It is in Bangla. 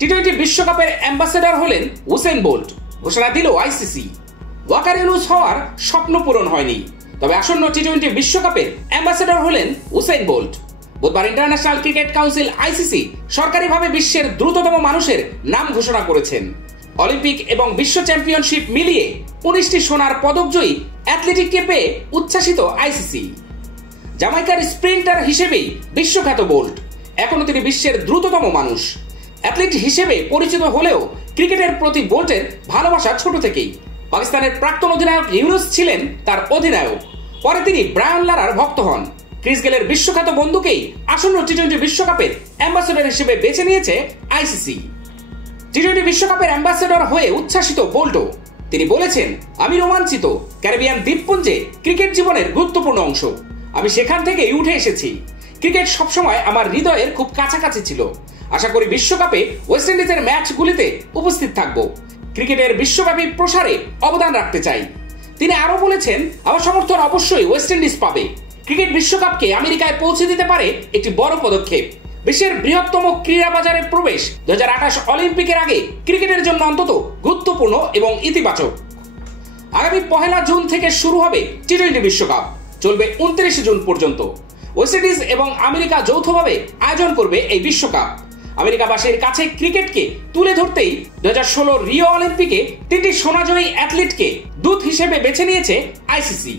টি-20 বিশ্বকাপের অ্যাম্বাসেডর হলেন উসেইন বোল্ট, ঘোষণা দিল আইসিসি। ওয়াকার ইউনুস হওয়ার স্বপ্ন পূরণ হয়নি, তবে আসন্ন টি-20 বিশ্বকাপের অ্যাম্বাসেডর হলেন উসেইন বোল্ট। বুধবার ইন্টারন্যাশনাল ক্রিকেট কাউন্সিল আইসিসি সরকারিভাবে বিশ্বের দ্রুততম মানুষের নাম ঘোষণা করেছেন। অলিম্পিক এবং বিশ্ব চ্যাম্পিয়নশিপ মিলিয়ে 19টি সোনার পদকজয়ী অ্যাথলেটিককে পেয়ে উচ্ছ্বাসিত আইসিসি। জামাইকার স্প্রিন্টার হিসেবেই বিশ্বখ্যাত বোল্ট, এখনো তিনি বিশ্বের দ্রুততম মানুষ। অ্যাথলিট হিসেবে পরিচিত হলেও ক্রিকেটের প্রতি বোল্টের ভালোবাসা ছোট থেকেই। পাকিস্তানের প্রাক্তন অধিনায়ক ইউনুস ছিলেন তার অধিনায়ক, পরে তিনি ব্রায়ান লারার ভক্ত হন। ক্রিস গেলের বিশ্বখ্যাত বন্ধুকেই আসন্ন টি-20 বিশ্বকাপের অ্যাম্বাসেডর হিসেবে বেছে নিয়েছে আইসিসি। টি-20 বিশ্বকাপের অ্যাম্বাসেডর হয়ে উচ্ছ্বাসিত বোল্টও। তিনি বলেছেন, আমি রোমাঞ্চিত। ক্যারিবিয়ান দ্বীপপুঞ্জে ক্রিকেট জীবনের গুরুত্বপূর্ণ অংশ। আমি সেখান থেকেই উঠে এসেছি। ক্রিকেট সবসময় আমার হৃদয়ের খুব কাছাকাছি ছিল। আশা করি বিশ্বকাপে ওয়েস্ট ইন্ডিজের ম্যাচগুলিতে উপস্থিত থাকব। ক্রিকেটের বিশ্বব্যাপী প্রসারে অবদান রাখতে চাই। তিনি আরো বলেছেন, আমার সমর্থন অবশ্যই ওয়েস্ট ইন্ডিজ পাবে। ক্রিকেট বিশ্বকাপকে আমেরিকায় পৌঁছে দিতে পারে একটি বড় পদক্ষেপ। বিশ্বের বৃহত্তম ক্রীড়া বাজারে প্রবেশ 2028 অলিম্পিকের আগে ক্রিকেটের জন্য অন্তত গুরুত্বপূর্ণ এবং ইতিবাচক। আগামী 1 জুন থেকে শুরু হবে টি-20 বিশ্বকাপ, চলবে 29 জুন পর্যন্ত। ওয়েস্ট ইন্ডিজ এবং আমেরিকা যৌথভাবে আয়োজন করবে এই বিশ্বকাপ। আমেরিকাবাসীর কাছে ক্রিকেটকে তুলে ধরতেই 2016 রিও অলিম্পিকে 3টি সোনাজয়ী অ্যাথলিটকে দূত হিসেবে বেছে নিয়েছে আইসিসি।